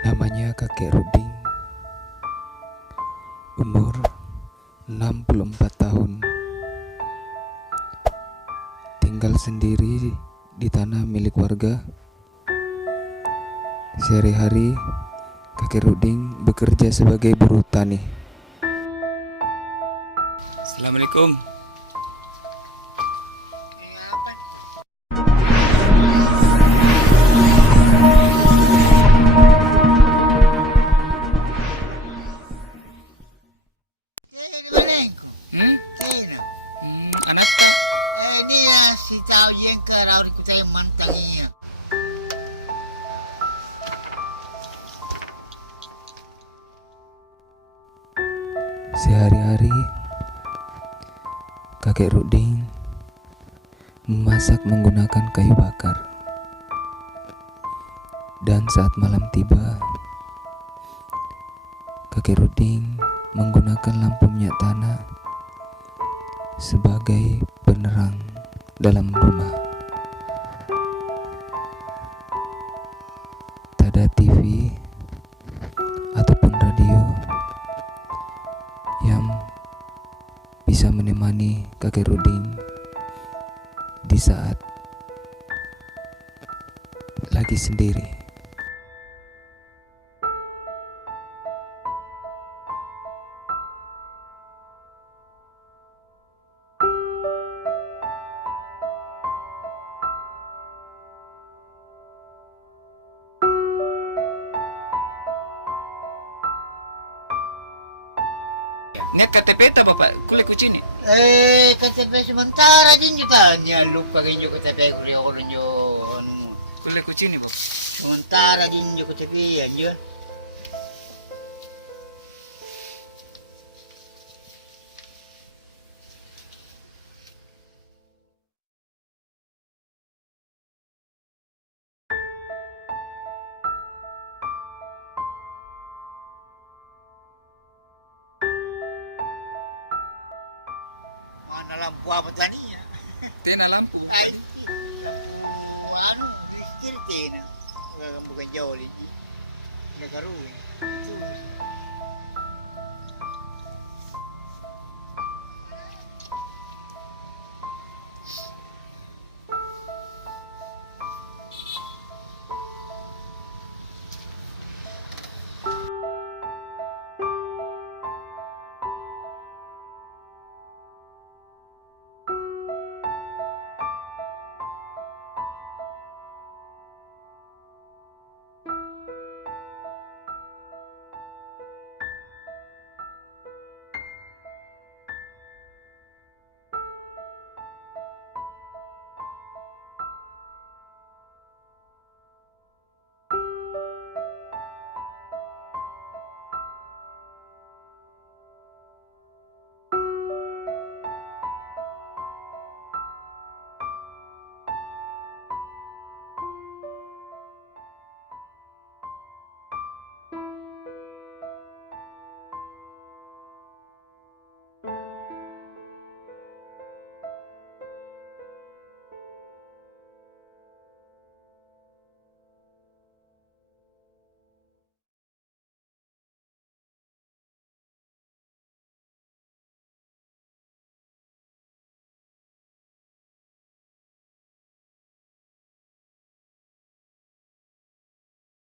Namanya kakek Ruding, umur 64 tahun, tinggal sendiri di tanah milik warga. Sehari-hari kakek Ruding bekerja sebagai buruh tani. Assalamualaikum. Anak Dia si tahu yang ke arah kita yang mantanginya. Sehari-hari kakek Ruding memasak menggunakan kayu bakar. Dan saat malam tiba, kakek Ruding menggunakan lampu minyak tanah sebagai penerang dalam rumah. Tak ada TV ataupun radio yang bisa menemani kakek Ruding di saat lagi sendiri. Nek KTP ta bapak kulit kucing ni. KTP sementara din kita nya lupa kan jo KTP ko rin orang jo anu Kulit kucing ni bapak. sementara din jo KTP nya. Mana lampu apa taninya? Tiada lampu. Ay, anu listrik tena. Bukan jauh lagi. Nggak karuin. Itu.